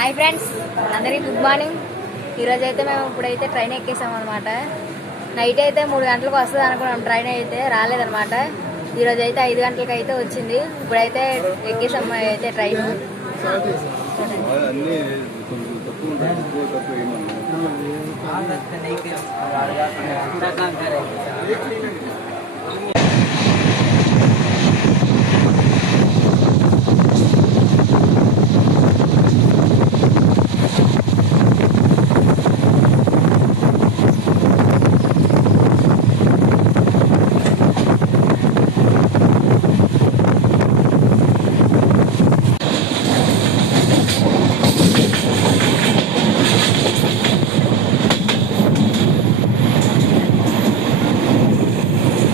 Hi friends, అందరికీ good morning. ఈరోజు అయితే మేము ఇప్పుడైతే ట్రైన్ ఎక్కేసాం అనమాట. నైట్ అయితే 3 గంటలకు వస్తుంది అనుకున్నాం, ట్రైన్ అయితే రాలేదనమాట. ఈరోజు అయితే 5 గంటలకు అయితే వచ్చింది. ఇప్పుడైతే ఎక్కేసాం అయితే ట్రైన్.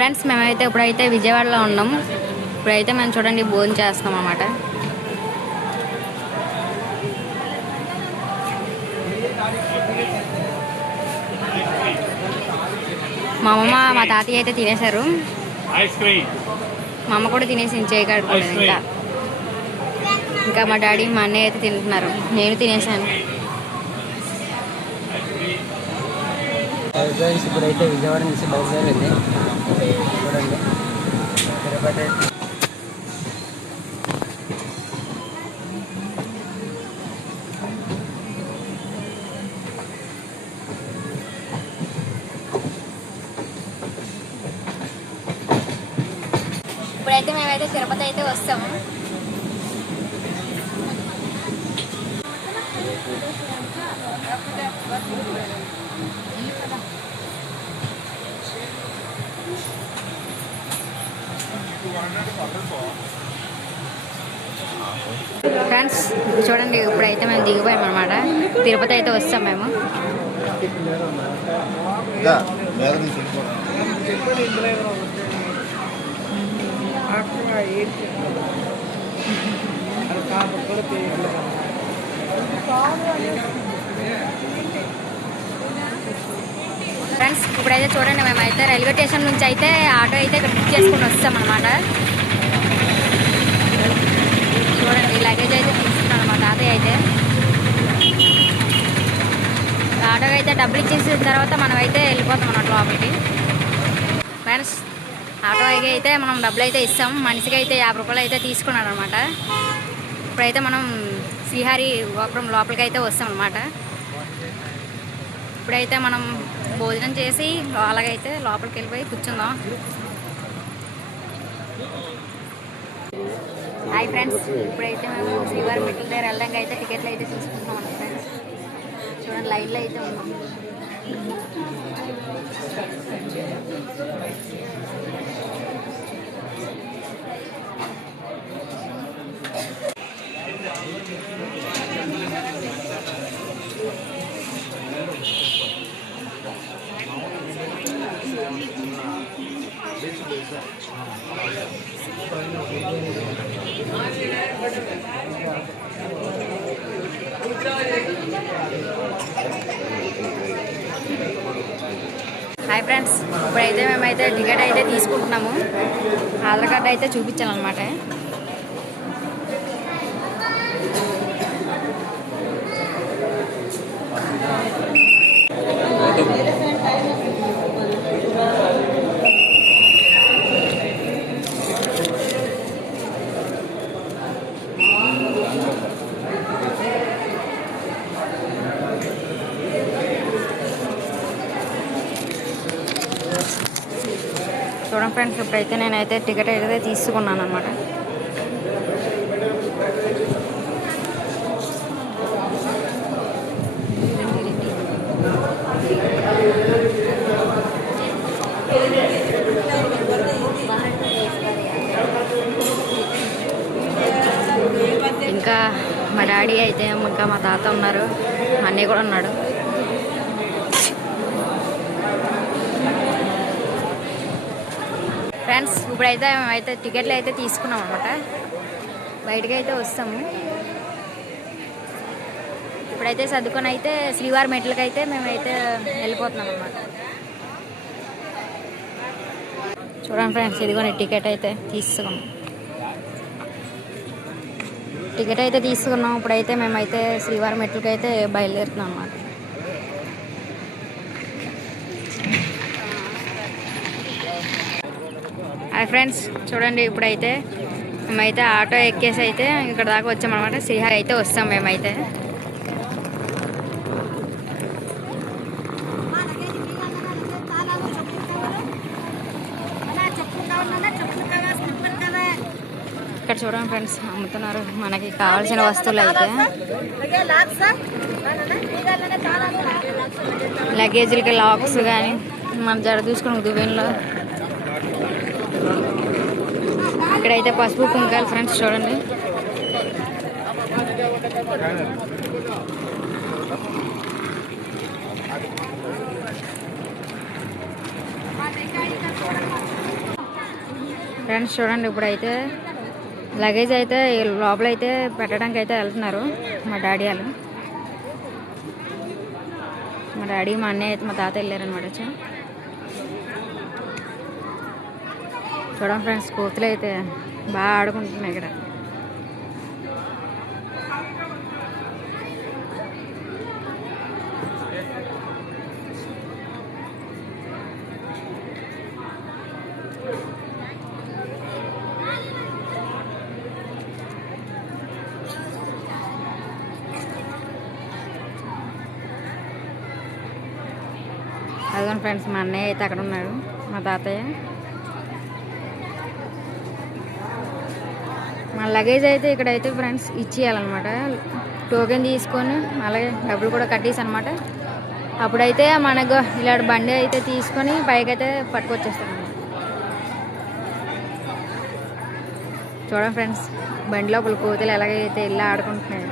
ఫ్రెండ్స్, మేమైతే ఇప్పుడైతే విజయవాడలో ఉన్నాం. ఇప్పుడైతే మేము చూడండి భోజనం చేస్తున్నాం అన్నమాట. మా అమ్మ మా తాతయ్య అయితే తినేశారు. మా అమ్మ కూడా తినేసి చేయగలుగుతుంది. ఇంకా మా డాడీ మా అన్నయ్య అయితే తింటున్నారు. నేను తినేసాను. ఇప్పుడైతే విజయవాడ నుంచి బయలుదేరింది. చూడండి తిరుపతి. ఇప్పుడైతే మేమైతే తిరుపతి అయితే వస్తాము. ఫ్రెండ్స్ చూడండి, ఇప్పుడైతే మేము దిగిపోయాం అనమాట. తిరుపతి అయితే వస్తాం మేము. ఫ్రెండ్స్ ఇప్పుడైతే చూడండి, మేమైతే రైల్వే స్టేషన్ నుంచి అయితే ఆటో అయితే బుక్ చేసుకుని వస్తాం అనమాట. చూడండి లగేజ్ అయితే తీసుకున్నాను మా తాతయ్య అయితే. ఆటోకి అయితే డబ్బులు ఇచ్చేసిన తర్వాత మనం అయితే వెళ్ళిపోతాం అన్నమాట లోపలికి. ఫ్రెండ్స్ ఆటోకి అయితే మనం డబ్బులు అయితే ఇస్తాం. మనిషికి అయితే 50 రూపాయలు అయితే తీసుకున్నాడు అనమాట. ఇప్పుడైతే మనం శ్రీహరి గోపురం లోపలికి అయితే వస్తాం అనమాట. ఇప్పుడైతే మనం భోజనం చేసి అలాగైతే లోపలికి వెళ్ళిపోయి కూర్చుందాం. హాయ్ ఫ్రెండ్స్, ఇప్పుడైతే మేము శ్రీవారి మెట్ల దగ్గర వెళ్ళడానికి అయితే టికెట్లు అయితే తీసుకుంటున్నాం అన్నమాట. ఫ్రెండ్స్ చూడండి లైన్లో అయితే ఉన్నాం. హాయ్ ఫ్రెండ్స్, ఇప్పుడైతే మేమైతే టికెట్ అయితే తీసుకుంటున్నాము. ఆధార్ కార్డు అయితే చూపించాలన్నమాట. చూడండి ఫ్రెండ్స్, ఇప్పుడైతే నేనైతే టికెట్ అయితే తీసుకున్నాను అనమాట. ఇంకా మా డాడీ అయితే ఇంకా మా తాత ఉన్నారు, అన్నయ్య కూడా ఉన్నాడు. ఫ్రెండ్స్ ఇప్పుడైతే మేమైతే టికెట్లు అయితే తీసుకున్నాం అనమాట. బయటకు అయితే వస్తాము. ఇప్పుడైతే సర్దుకొని అయితే శ్రీవారి మెట్లకి అయితే మేమైతే వెళ్ళిపోతున్నాం అన్నమాట. చూడండి ఫ్రెండ్స్, ఇదిగోని టికెట్ అయితే తీసుకున్నాం. టికెట్ అయితే తీసుకున్నాం. ఇప్పుడైతే మేమైతే శ్రీవారి మెట్లకి అయితే బయలుదేరుతున్నాం అన్నమాట. హాయ్ ఫ్రెండ్స్, చూడండి ఇప్పుడైతే మేమైతే ఆటో ఎక్కేసి అయితే ఇక్కడ దాకా వచ్చామన్నమాట. శ్రీహరి అయితే వస్తాం మేమైతే. ఇక్కడ చూడండి ఫ్రెండ్స్, అమ్ముతున్నారు మనకి కావాల్సిన వస్తువులు అయితే. లగేజీలకి లాక్స్ కానీ మన జడ చూసుకుని దువ్వెనలో ఇక్కడైతే పసుపు కుంకాలు ఫ్రెండ్స్ చూడండి. ఫ్రెండ్స్ చూడండి ఇప్పుడైతే లగేజ్ అయితే లోపలైతే పెట్టడానికి అయితే వెళ్తున్నారు మా డాడీ వాళ్ళు. మా డాడీ మా అన్నయ్య అయితే మా తాత వెళ్ళారనమాట. చూడండి ఫ్రెండ్స్, కోతులు అయితే బాగా ఆడుకుంటున్నాయి ఇక్కడ. అదిగోండి ఫ్రెండ్స్, మా అన్నయ్య అయితే అక్కడ ఉన్నాడు, మా తాతయ్య. మన లగేజ్ అయితే ఇక్కడైతే ఫ్రెండ్స్ ఇచ్చేయాలన్నమాట. టోకెన్ తీసుకొని అలాగే డబ్బులు కూడా కట్టేసి అనమాట. అప్పుడైతే మనకు ఇలాంటి బండి అయితే తీసుకొని పైకైతే పట్టుకొచ్చేస్తాం. చూడండి ఫ్రెండ్స్, బండి లోపల కోతులు ఎలాగైతే ఇలా ఆడుకుంటున్నాయి.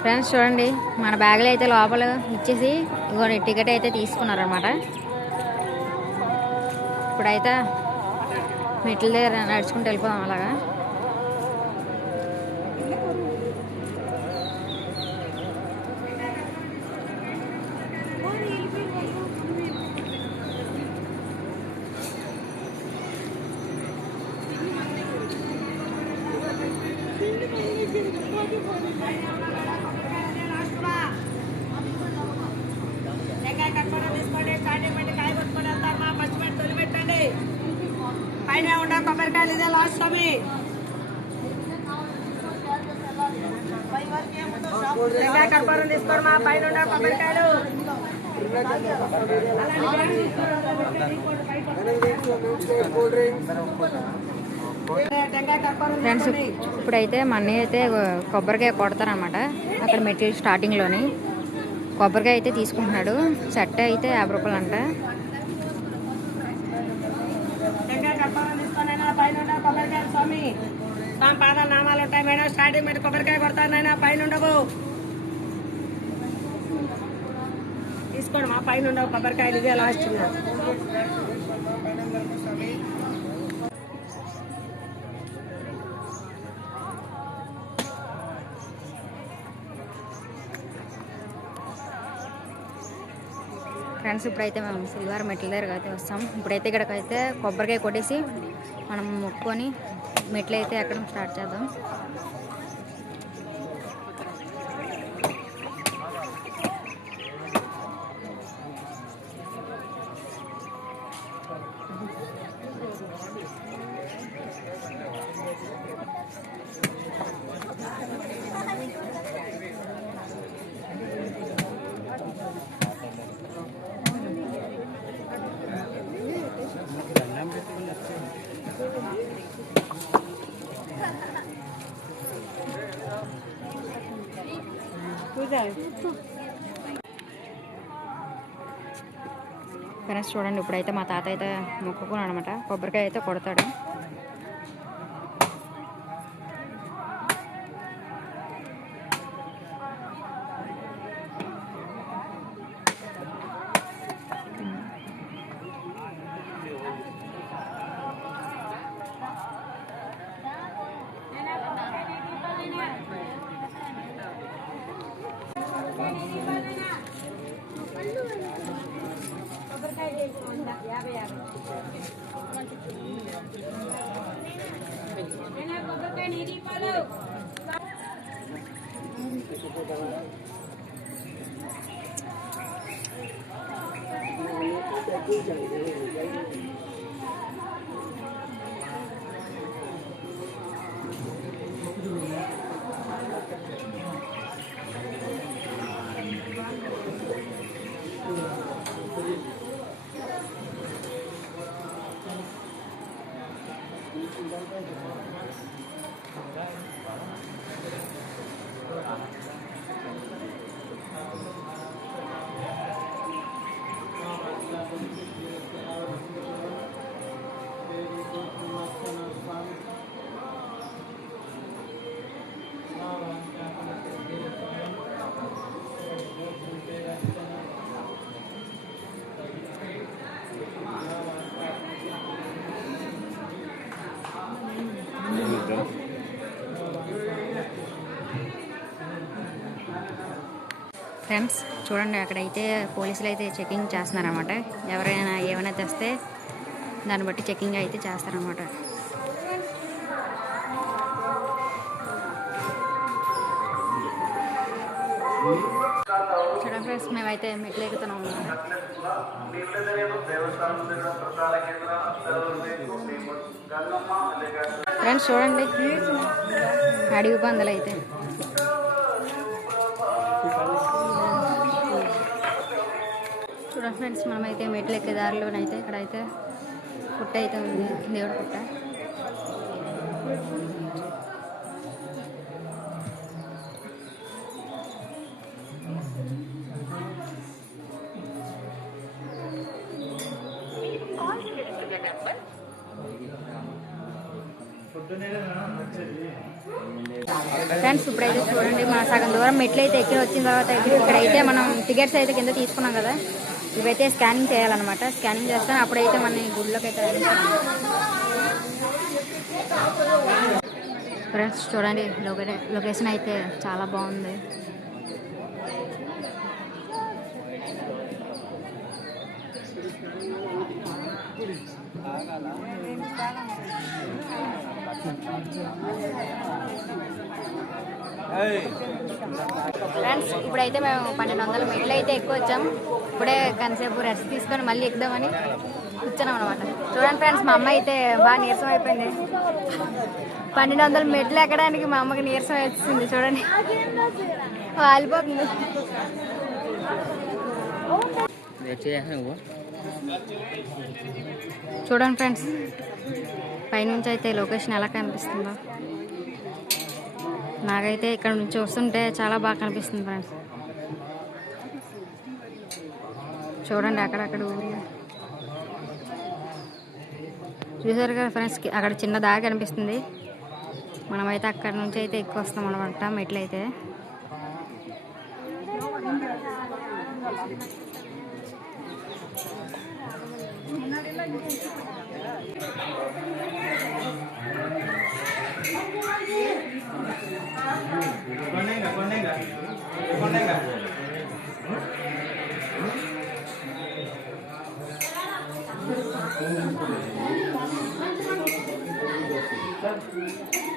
ఫ్రెండ్స్ చూడండి, మన బ్యాగులు అయితే లోపల ఇచ్చేసి ఇగోండి టికెట్ అయితే తీసుకున్నారనమాట. ఇప్పుడైతే మెట్ల దగ్గర నడుచుకుంటూ వెళ్ళిపోదాం అలాగా. పైన ఉండ కొబ్బరికాయలు ఇదే లాస్ట్ స్వామి. కర్పూరం తీసుకోరు మా పైన ఉండ కొబ్బరికాయలు. ఫ్రెండ్స్ ఇప్పుడైతే మా అన్నయ్య అయితే కొబ్బరికాయ కొడతారనమాట. అక్కడ మెట్లు స్టార్టింగ్లోని కొబ్బరికాయ అయితే తీసుకుంటున్నాడు. సెట్ అయితే 50 రూపాయలు అంట. కొబ్బరికాయలు స్వామి స్వామి పాదాలు నామాలు ఉంటాయి మేడం. స్టార్టింగ్ పెట్టి కొబ్బరికాయ కొడతారు నాయన, పైన ఉండవు. తీసుకోండి మా పైన ఉండవు కొబ్బరికాయలు, ఇదే లాస్ట్. ఫ్రెండ్స్ ఇప్పుడైతే మేము శ్రీవారి మెట్ల దగ్గరకు అయితే వస్తాం. ఇప్పుడైతే ఇక్కడికైతే కొబ్బరికాయ కొట్టేసి మనం మొక్కుకొని మెట్లు అయితే ఎక్కడం స్టార్ట్ చేద్దాం. ఫ్రెండ్స్ చూడండి, ఇప్పుడైతే మా తాత అయితే మొక్కుకున్నాడు అనమాట. కొబ్బరికాయ అయితే కొడతాడు. ఫ్రెండ్స్ చూడండి, అక్కడైతే పోలీసులు అయితే చెకింగ్ చేస్తున్నారన్నమాట. ఎవరైనా ఏమైనా తెస్తే దాన్ని బట్టి చెకింగ్ అయితే చేస్తారన్నమాట. చూడండి ఫ్రెండ్స్, మేమైతే మెట్లు ఎక్కుతున్నాము. ఫ్రెండ్స్ చూడండి, అడవి పందులు అయితే చూడండి ఫ్రెండ్స్, మనమైతే మెట్లు ఎక్కే దారిలోనైతే ఇక్కడైతే పుట్ట అయితే ఉంది, దేవుడి పుట్ట. ఫ్రెండ్స్ ఇప్పుడైతే చూడండి, మన సగం దూరం మెట్లు అయితే ఎక్కి వచ్చిన తర్వాత అయితే ఇక్కడైతే మనం టికెట్స్ అయితే కింద తీసుకున్నాం కదా, ఇవైతే స్కానింగ్ చేయాలన్నమాట. స్కానింగ్ చేస్తాం, అప్పుడైతే మన గుడిలోకి అయితే ఫ్రెండ్స్ చూడండి, లొకేషన్ అయితే చాలా బాగుంది. ఫ్రెండ్స్ ఇప్పుడైతే మేము 1200 మెట్లు అయితే ఎక్కువ వచ్చాం. ఇప్పుడే కొంతసేపు రెస్ట్ తీసుకొని మళ్ళీ ఎక్కుదామని కూర్చున్నాం అనమాట. చూడండి ఫ్రెండ్స్, మా అమ్మ అయితే బాగా నీరసం అయిపోయింది. 1200 మెట్లు ఎక్కడానికి మా అమ్మకి నీరసం వచ్చింది. చూడండి, వాలిపోతుంది. చూడండి ఫ్రెండ్స్, పైనుంచి అయితే లొకేషన్ ఎలా కనిపిస్తుందో. నాకైతే ఇక్కడ నుంచి చూస్తుంటే చాలా బాగా కనిపిస్తుంది ఫ్రెండ్స్. చూడండి, అక్కడక్కడ ఊర్లు చూసారు కదా ఫ్రెండ్స్, అక్కడ చిన్న దారి కనిపిస్తుంది. మనమైతే అక్కడ నుంచి అయితే ఎక్కువ వస్తాం అనమాట మెట్లయితే.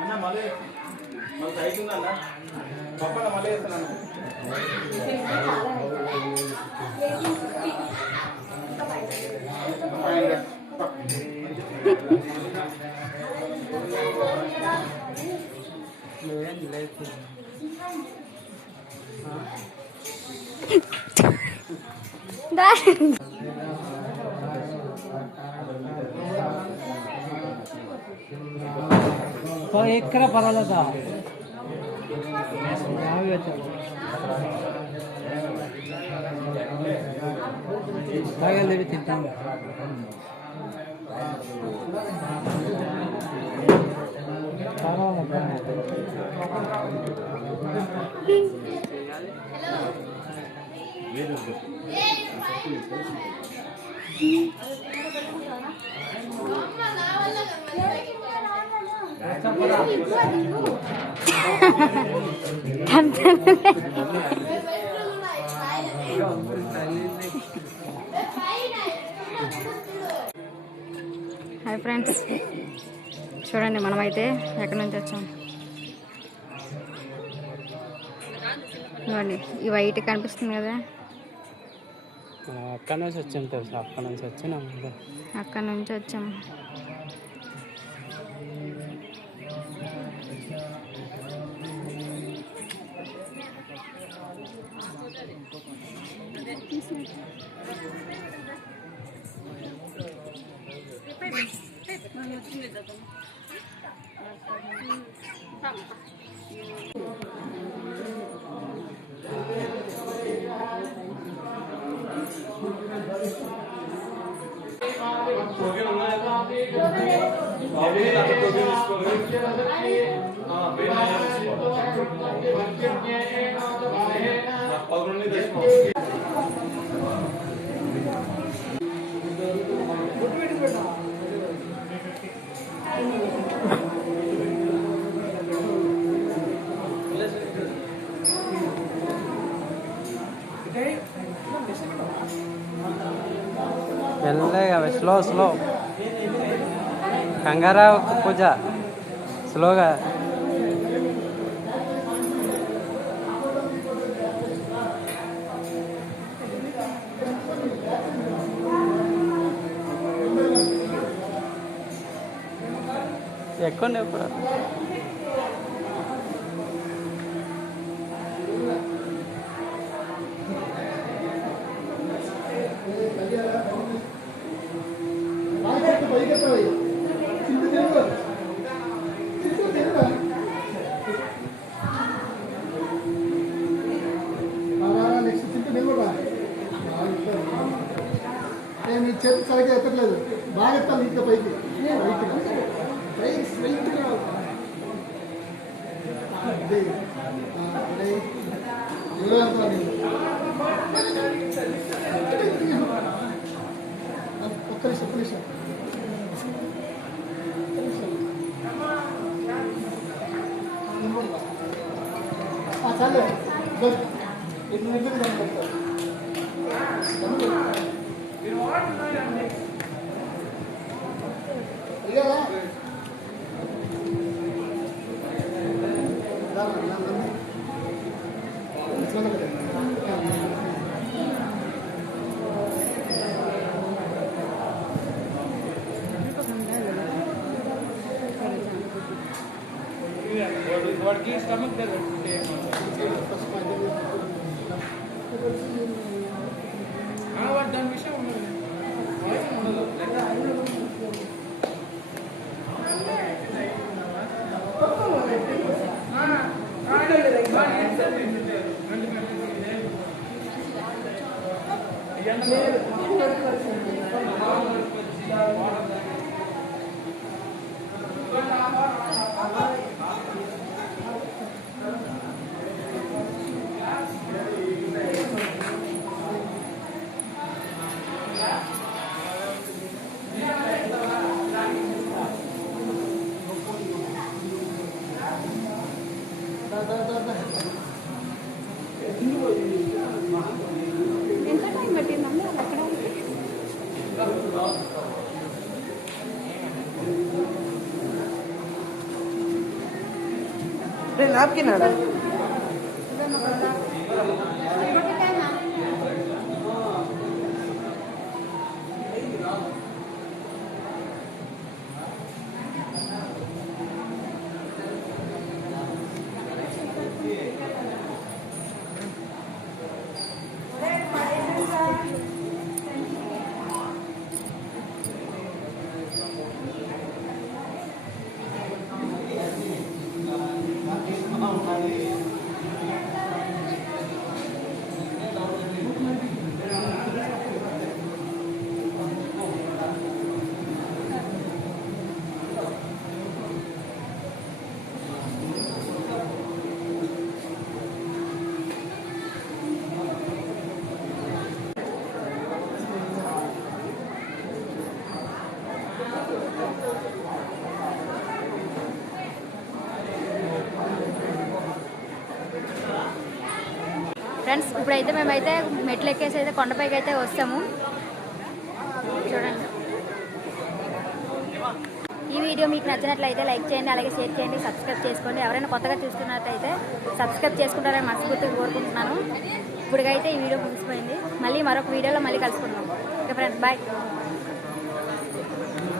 అన్న మళ్ళీ అవుతుందన్న పక్కన మళ్ళీ వేస్తాను. ఎక్కడ పర్వాలేదా బాగా తింటాం. హాయ్ ఫ్రెండ్స్, చూడండి మనమైతే ఎక్కడి నుంచి వచ్చాం. ఇవ్వండి ఈ వైట్ కనిపిస్తుంది కదా, అక్కడ నుంచి వచ్చాం తెలుసు. అక్కడ నుంచి వచ్చినాం, అక్కడ నుంచి వచ్చాము. మెల్లగా స్లో స్లో, కంగారా పూజ, స్లోగా. ఎక్కువ ఎప్పుడు మీ చేతి సరిగ్గా ఎక్కట్లేదు, బాగా ఎత్తాలి ఇంకా పైకి, పైకి స్ట్రైట్గా ఒక్క నిమిషం చాలే వాడికి స్టమక్ వాడు దాని విషయం ఉండదు. ఎంత టైం పట్టిందమ్మా అక్కడ? నాప్కిన్ ఆడ ఫ్రెండ్స్ ఇప్పుడైతే మేమైతే మెట్లు ఎక్కేసి అయితే కొండపైకి అయితే వస్తాము. చూడండి ఈ వీడియో మీకు నచ్చినట్లయితే లైక్ చేయండి, అలాగే షేర్ చేయండి, సబ్స్క్రైబ్ చేసుకోండి. ఎవరైనా కొత్తగా చూస్తున్నట్లయితే సబ్స్క్రైబ్ చేసుకుంటారని మనస్ఫూర్తిగా కోరుకుంటున్నాను. ఇప్పటికైతే ఈ వీడియో ముగిసిపోయింది. మళ్ళీ మరొక వీడియోలో మళ్ళీ కలుసుకుందాం. Okay friends, bye.